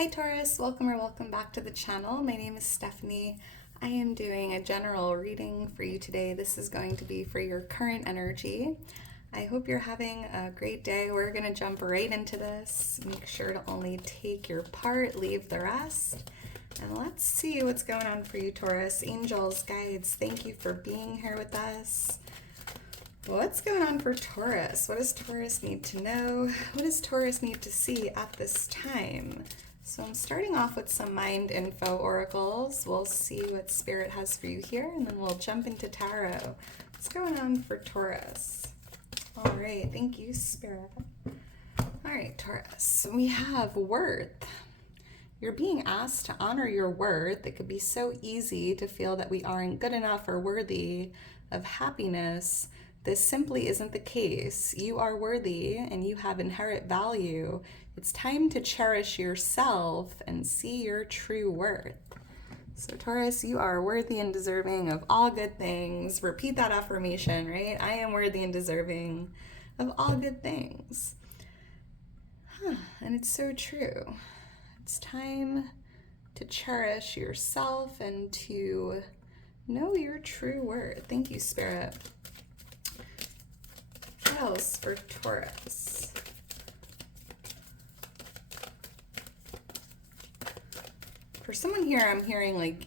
Hi Taurus, welcome or welcome back to the channel. My name is Stephanie. I am doing a general reading for you today. This is going to be for your current energy. I hope you're having a great day. We're going to jump right into this. Make sure to only take your part, leave the rest. And let's see what's going on for you, Taurus. Angels, guides, thank you for being here with us. What's going on for Taurus? What does Taurus need to know? What does Taurus need to see at this time? So I'm starting off with some mind info oracles. We'll see what Spirit has for you here, and then we'll jump into tarot. What's going on for Taurus? All right, thank you, Spirit. All right, Taurus, we have worth. You're being asked to honor your worth. It could be so easy to feel that we aren't good enough or worthy of happiness. This simply isn't the case. You are worthy and you have inherent value. It's time to cherish yourself and see your true worth. So Taurus, you are worthy and deserving of all good things. Repeat that affirmation, right? I am worthy and deserving of all good things. And it's so true. It's time to cherish yourself and to know your true worth. Thank you, Spirit. What else for Taurus? For someone here, I'm hearing like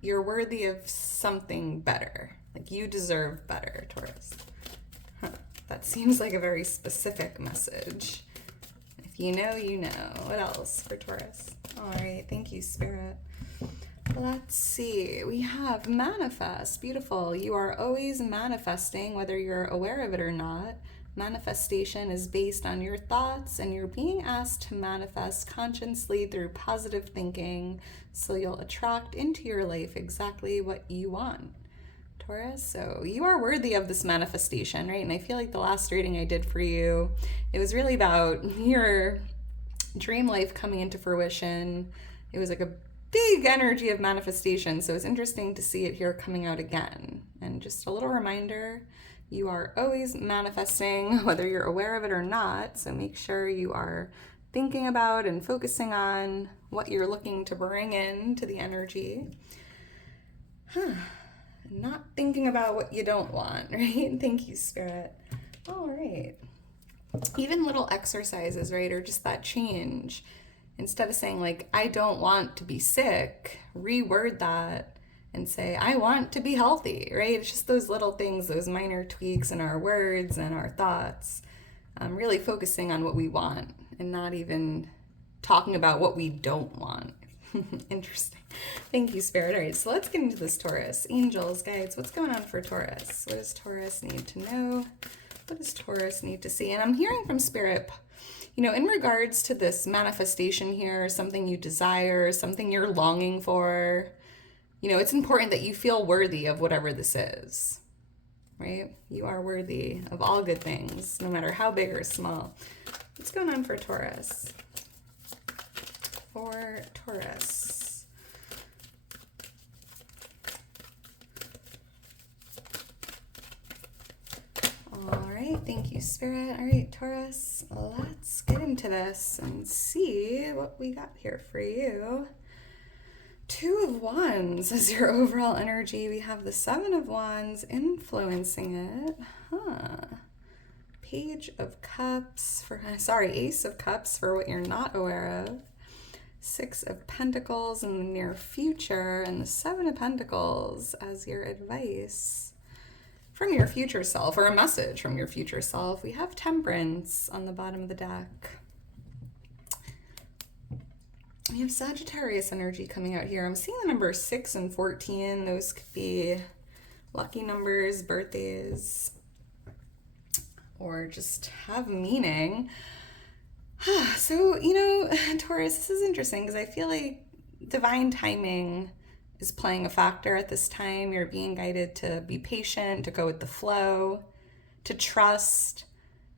you're worthy of something better. Like you deserve better, Taurus. That seems like a very specific message. If you know, you know. What else for Taurus? All right, thank you, Spirit. Let's see, we have manifest. Beautiful. You are always manifesting, whether you're aware of it or not. Manifestation is based on your thoughts, and you're being asked to manifest consciously through positive thinking, so you'll attract into your life exactly what you want, Taurus. So you are worthy of this manifestation, right? And I feel like the last reading I did for you, it was really about your dream life coming into fruition. It was like a big energy of manifestation, so it's interesting to see it here coming out again. And just a little reminder, you are always manifesting, whether you're aware of it or not, so make sure you are thinking about and focusing on what you're looking to bring into the energy. Not thinking about what you don't want, right? Thank you, Spirit. All right. Even little exercises, right, or just that change. Instead of saying like, I don't want to be sick, reword that and say, I want to be healthy, right? It's just those little things, those minor tweaks in our words and our thoughts. Really focusing on what we want and not even talking about what we don't want. Interesting. Thank you, Spirit. All right, so let's get into this, Taurus. Angels, guides, what's going on for Taurus? What does Taurus need to know? What does Taurus need to see? And I'm hearing from Spirit, you know, in regards to this manifestation here, something you desire, something you're longing for, you know, it's important that you feel worthy of whatever this is, right? You are worthy of all good things, no matter how big or small. What's going on for Taurus? For Taurus. All right, thank you, Spirit. All right, Taurus, let's get into this and see what we got here for you. 2 of Wands is your overall energy. We have the 7 of Wands influencing it. Page of Cups Ace of Cups for what you're not aware of. 6 of Pentacles in the near future, and the 7 of Pentacles as your advice from your future self, or a message from your future self. We have Temperance on the bottom of the deck. We have Sagittarius energy coming out here. I'm seeing the number 6 and 14. Those could be lucky numbers, birthdays, or just have meaning. So, you know, Taurus, this is interesting because I feel like divine timing is playing a factor at this time. You're being guided to be patient, to go with the flow, to trust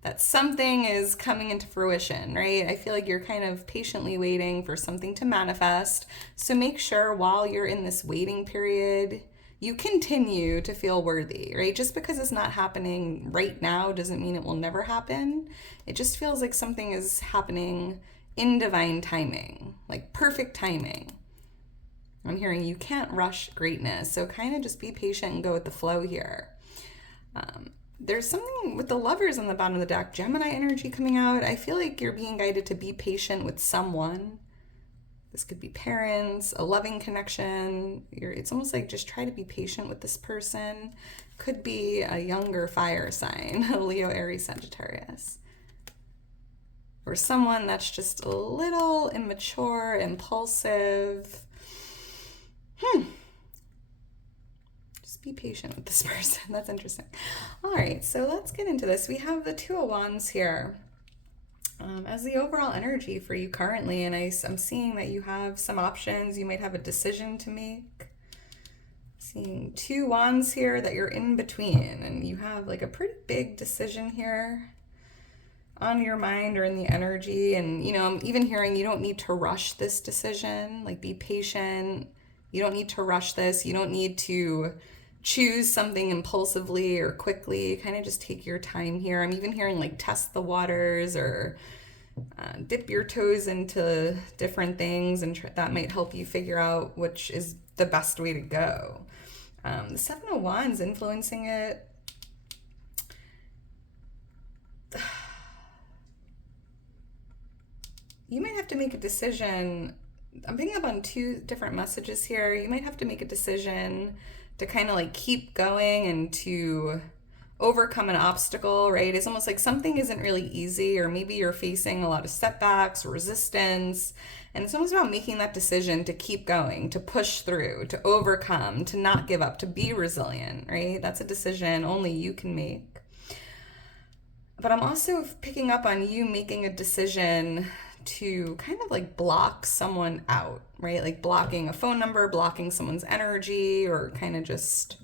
that something is coming into fruition, right? I feel like you're kind of patiently waiting for something to manifest. So make sure while you're in this waiting period, you continue to feel worthy, right? Just because it's not happening right now doesn't mean it will never happen. It just feels like something is happening in divine timing, like perfect timing. I'm hearing you can't rush greatness, so kind of just be patient and go with the flow here. There's something with the Lovers on the bottom of the deck, Gemini energy coming out. I feel like you're being guided to be patient with someone. This could be parents, a loving connection. It's almost like just try to be patient with this person. Could be a younger fire sign, Leo, Aries, Sagittarius. Or someone that's just a little immature, impulsive. Just be patient with this person. That's interesting. All right, so let's get into this. We have the Two of Wands here as the overall energy for you currently, and I'm seeing that you have some options. You might have a decision to make. Seeing Two Wands here that you're in between, and you have like a pretty big decision here on your mind or in the energy. And I'm even hearing you don't need to rush this decision. Like, be patient. You don't need to rush this. You don't need to choose something impulsively or quickly. Kind of just take your time here. I'm even hearing like test the waters or dip your toes into different things, and that might help you figure out which is the best way to go. The Seven of Wands influencing it. You might have to make a decision. I'm picking up on two different messages here. You might have to make a decision to kind of like keep going and to overcome an obstacle, right? It's almost like something isn't really easy, or maybe you're facing a lot of setbacks or resistance. And it's almost about making that decision to keep going, to push through, to overcome, to not give up, to be resilient, right? That's a decision only you can make. But I'm also picking up on you making a decision to kind of like block someone out, right? Like blocking a phone number, blocking someone's energy, or kind of just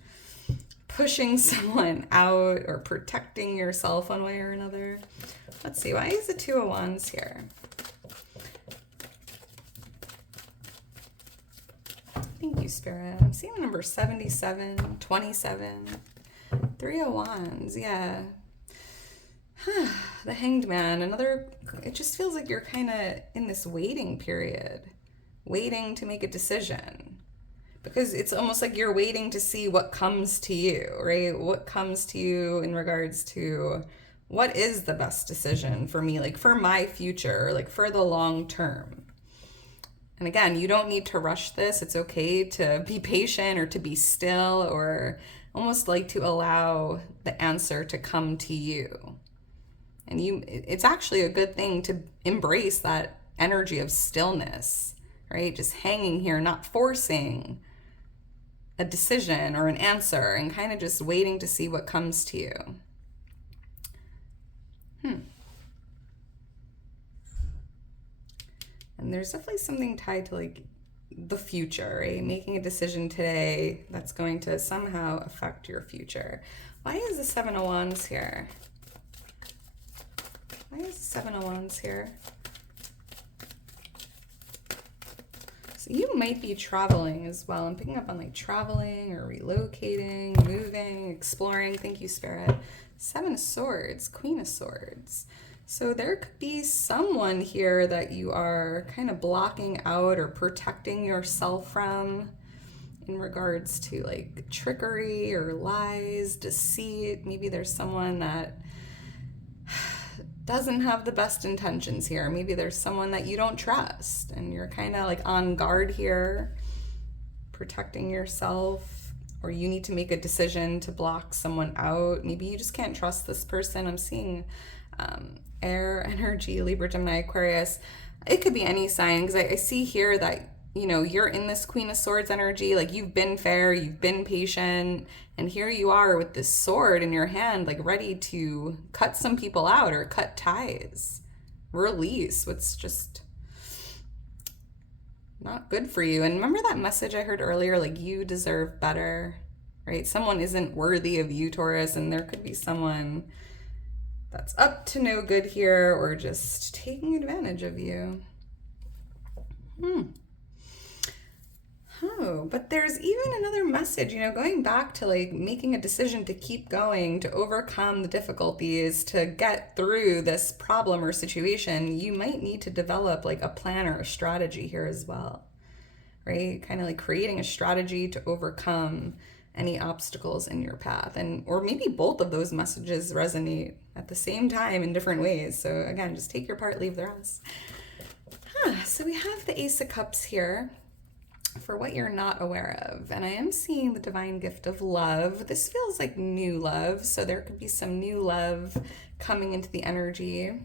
pushing someone out or protecting yourself one way or another. Let's see, why is the Two of Wands here? Thank you, Spirit. I'm seeing the number 77, 27, Three of Wands, yeah. The Hanged Man, it just feels like you're kind of in this waiting period, waiting to make a decision. Because it's almost like you're waiting to see what comes to you, right? What comes to you in regards to what is the best decision for me, like for my future, like for the long term. And again, you don't need to rush this. It's okay to be patient or to be still, or almost like to allow the answer to come to you. And it's actually a good thing to embrace that energy of stillness, right? Just hanging here, not forcing a decision or an answer, and kind of just waiting to see what comes to you. And there's definitely something tied to like the future, right? Making a decision today that's going to somehow affect your future. Why is the Seven of Wands here? Why is the Seven of Wands here? So you might be traveling as well. I'm picking up on like traveling or relocating, moving, exploring. Thank you, Spirit. Seven of Swords, Queen of Swords. So there could be someone here that you are kind of blocking out or protecting yourself from in regards to like trickery or lies, deceit. Maybe there's someone that doesn't have the best intentions here. Maybe there's someone that you don't trust and you're kind of like on guard here, protecting yourself, or you need to make a decision to block someone out. Maybe you just can't trust this person. I'm seeing air energy, Libra, Gemini, Aquarius. It could be any sign, because I see here that you're in this Queen of Swords energy. Like, you've been fair, you've been patient, and here you are with this sword in your hand, like ready to cut some people out or cut ties, release what's just not good for you. And remember that message I heard earlier, like you deserve better, right? Someone isn't worthy of you, Taurus, and there could be someone that's up to no good here or just taking advantage of you. Oh, But there's even another message, going back to like making a decision to keep going, to overcome the difficulties, to get through this problem or situation. You might need to develop like a plan or a strategy here as well, right? Kind of like creating a strategy to overcome any obstacles in your path. And or maybe both of those messages resonate at the same time in different ways. So again, just take your part, leave the rest. So we have the Ace of Cups here for what you're not aware of. And I am seeing the divine gift of love. This feels like new love. So there could be some new love coming into the energy.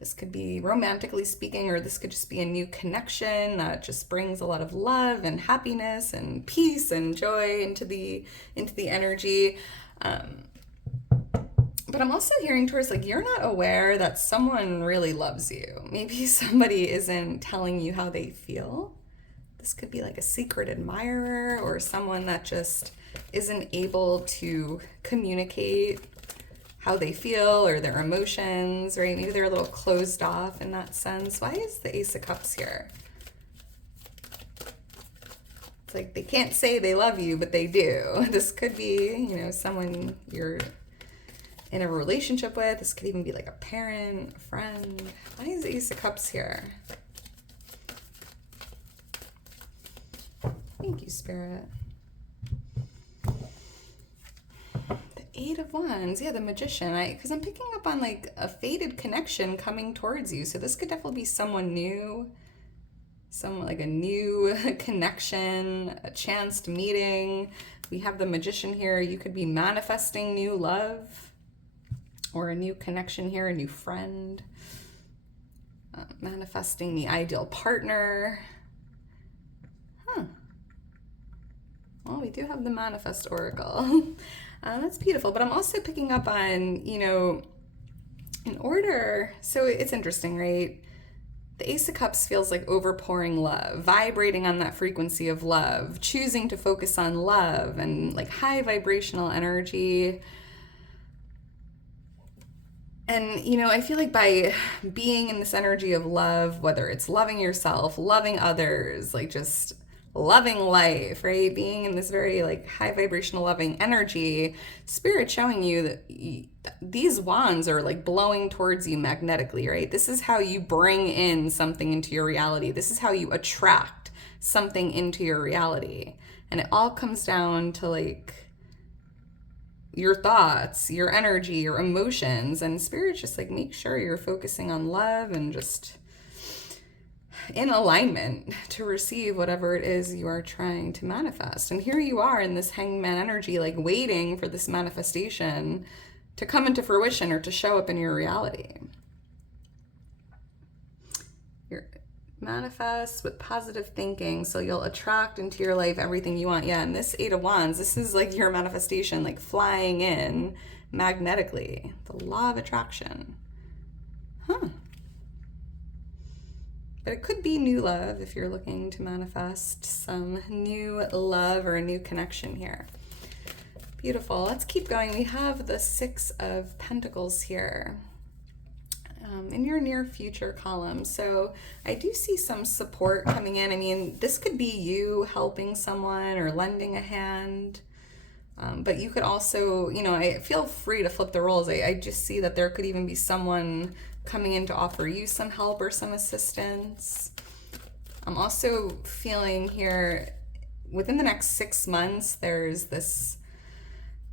This could be romantically speaking, or this could just be a new connection that just brings a lot of love and happiness and peace and joy into the energy. But I'm also hearing towards like you're not aware that someone really loves you. Maybe somebody isn't telling you how they feel. This could be like a secret admirer or someone that just isn't able to communicate how they feel or their emotions, right? Maybe they're a little closed off in that sense. Why is the Ace of Cups here? It's like they can't say they love you, but they do. This could be, someone you're in a relationship with. This could even be like a parent, a friend. Why is the Ace of Cups here? Thank you, Spirit. The Eight of Wands. Yeah, the Magician. Because I'm picking up on like a fated connection coming towards you. So this could definitely be someone new. Someone like a new connection, a chanced meeting. We have the Magician here. You could be manifesting new love or a new connection here, a new friend. Manifesting the ideal partner. Well, we do have the Manifest Oracle. That's beautiful. But I'm also picking up on, in order, so it's interesting, right? The Ace of Cups feels like overpouring love, vibrating on that frequency of love, choosing to focus on love and like high vibrational energy. And, I feel like by being in this energy of love, whether it's loving yourself, loving others, like just loving life, right? Being in this very like high vibrational loving energy, Spirit showing you that these wands are like blowing towards you magnetically, right? This is how you bring in something into your reality. This is how you attract something into your reality. And it all comes down to like your thoughts, your energy, your emotions, and Spirit just like make sure you're focusing on love and just in alignment to receive whatever it is you are trying to manifest. And here you are in this hangman energy, like waiting for this manifestation to come into fruition or to show up in your reality. You're manifest with positive thinking, so you'll attract into your life everything you want. Yeah, and this Eight of Wands, this is like your manifestation, like flying in magnetically. The law of attraction. But it could be new love if you're looking to manifest some new love or a new connection here. Beautiful. Let's keep going. We have the Six of Pentacles here in your near future column. So I do see some support coming in. I mean, this could be you helping someone or lending a hand. But you could also, I feel free to flip the roles. I just see that there could even be someone coming in to offer you some help or some assistance. I'm also feeling here within the next 6 months, there's this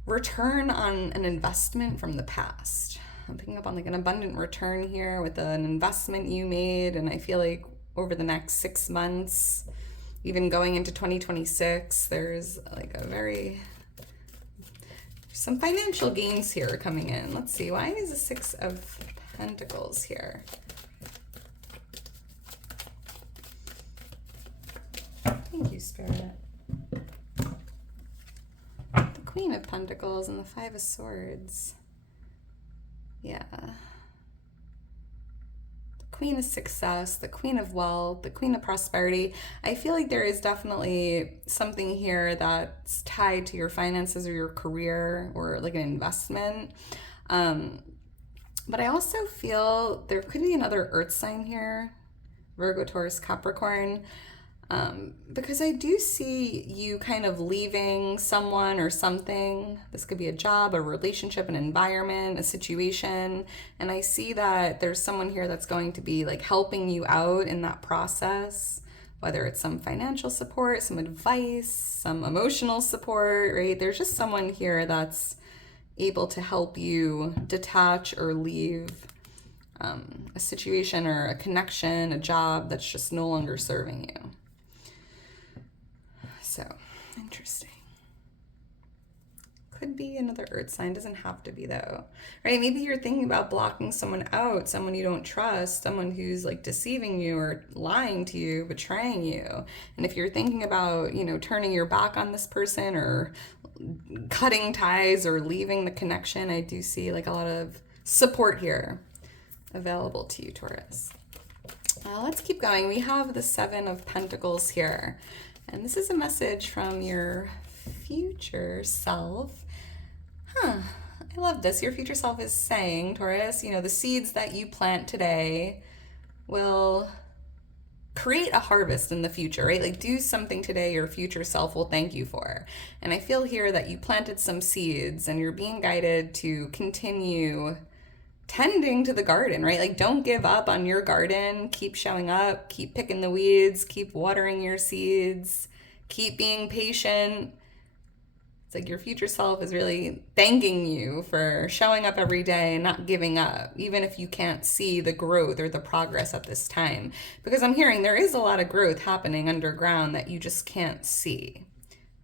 return on an investment from the past. I'm picking up on like an abundant return here with an investment you made. And I feel like over the next 6 months, even going into 2026, there's like some financial gains here coming in. Let's see, why is the Six of Pentacles here? Thank you, Spirit. The Queen of Pentacles and the Five of Swords. Yeah. The Queen of Success, the Queen of Wealth, the Queen of Prosperity. I feel like there is definitely something here that's tied to your finances or your career or like an investment. But I also feel there could be another earth sign here, Virgo, Taurus, Capricorn. Because I do see you kind of leaving someone or something. This could be a job, a relationship, an environment, a situation. And I see that there's someone here that's going to be like helping you out in that process, whether it's some financial support, some advice, some emotional support, right? There's just someone here that's able to help you detach or leave a situation or a connection, a job that's just no longer serving you. So, interesting. Could be another earth sign, doesn't have to be though, right? Maybe you're thinking about blocking someone out, someone you don't trust, someone who's like deceiving you or lying to you, betraying you. And if you're thinking about, turning your back on this person or cutting ties or leaving the connection, I do see like a lot of support here available to you, Taurus. Let's keep going. We have the Seven of Pentacles here. And this is a message from your future self. I love this. Your future self is saying, Taurus, the seeds that you plant today will create a harvest in the future, right? Like do something today your future self will thank you for. And I feel here that you planted some seeds and you're being guided to continue tending to the garden, right? Like don't give up on your garden. Keep showing up, keep picking the weeds, keep watering your seeds, keep being patient. It's like your future self is really thanking you for showing up every day and not giving up, even if you can't see the growth or the progress at this time. Because I'm hearing there is a lot of growth happening underground that you just can't see.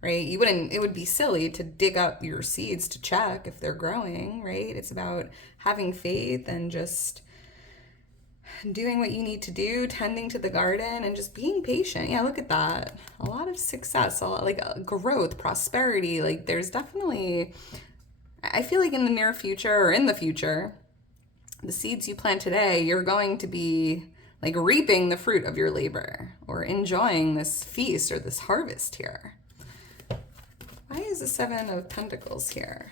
Right? It would be silly to dig up your seeds to check if they're growing, right? It's about having faith and just doing what you need to do, tending to the garden and just being patient. Yeah, look at that. A lot of success, a lot like growth, prosperity. Like there's definitely, I feel like in the near future or in the future, the seeds you plant today, you're going to be like reaping the fruit of your labor or enjoying this feast or this harvest here. Why is the Seven of Pentacles here?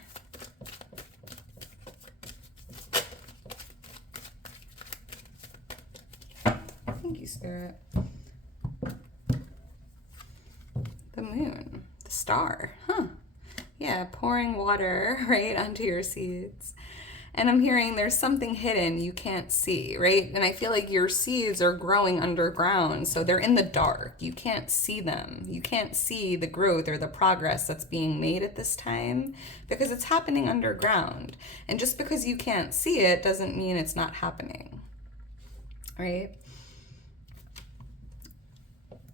Thank you, Spirit. The moon, the star, Yeah, pouring water, right, onto your seeds. And I'm hearing there's something hidden you can't see, right? And I feel like your seeds are growing underground, so they're in the dark. You can't see them. You can't see the growth or the progress that's being made at this time because it's happening underground. And just because you can't see it doesn't mean it's not happening, right?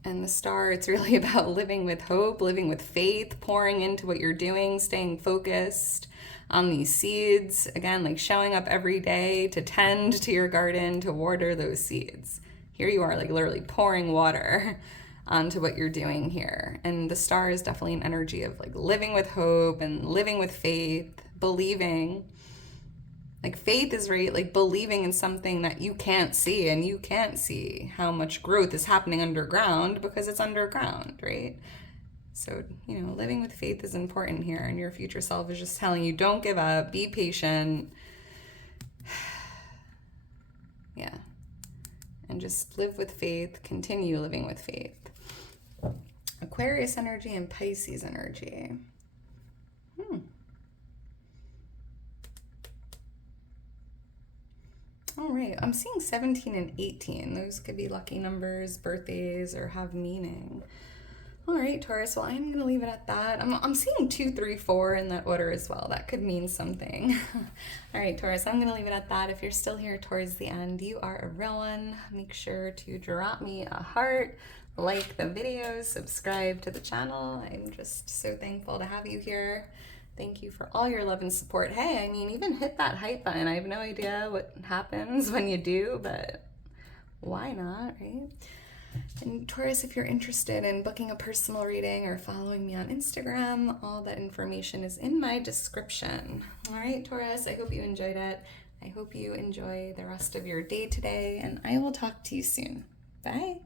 And the star, it's really about living with hope, living with faith, pouring into what you're doing, staying focused on these seeds. Again, like showing up every day to tend to your garden, to water those seeds. Here you are, like literally pouring water onto what you're doing here. And the star is definitely an energy of like living with hope and living with faith, believing. Like faith is right, like believing in something that you can't see, and you can't see how much growth is happening underground because it's underground, right? So, living with faith is important here, and your future self is just telling you, don't give up, be patient. Yeah. And just live with faith, continue living with faith. Aquarius energy and Pisces energy. All right, I'm seeing 17 and 18. Those could be lucky numbers, birthdays, or have meaning. All right, Taurus, well, I'm going to leave it at that. I'm seeing 2, 3, 4 in that order as well. That could mean something. All right, Taurus, I'm going to leave it at that. If you're still here towards the end, you are a real one. Make sure to drop me a heart, like the video, subscribe to the channel. I'm just so thankful to have you here. Thank you for all your love and support. Hey, even hit that hype button. I have no idea what happens when you do, but why not, right? And Taurus, if you're interested in booking a personal reading or following me on Instagram, all that information is in my description. All right, Taurus, I hope you enjoyed it. I hope you enjoy the rest of your day today, and I will talk to you soon. Bye.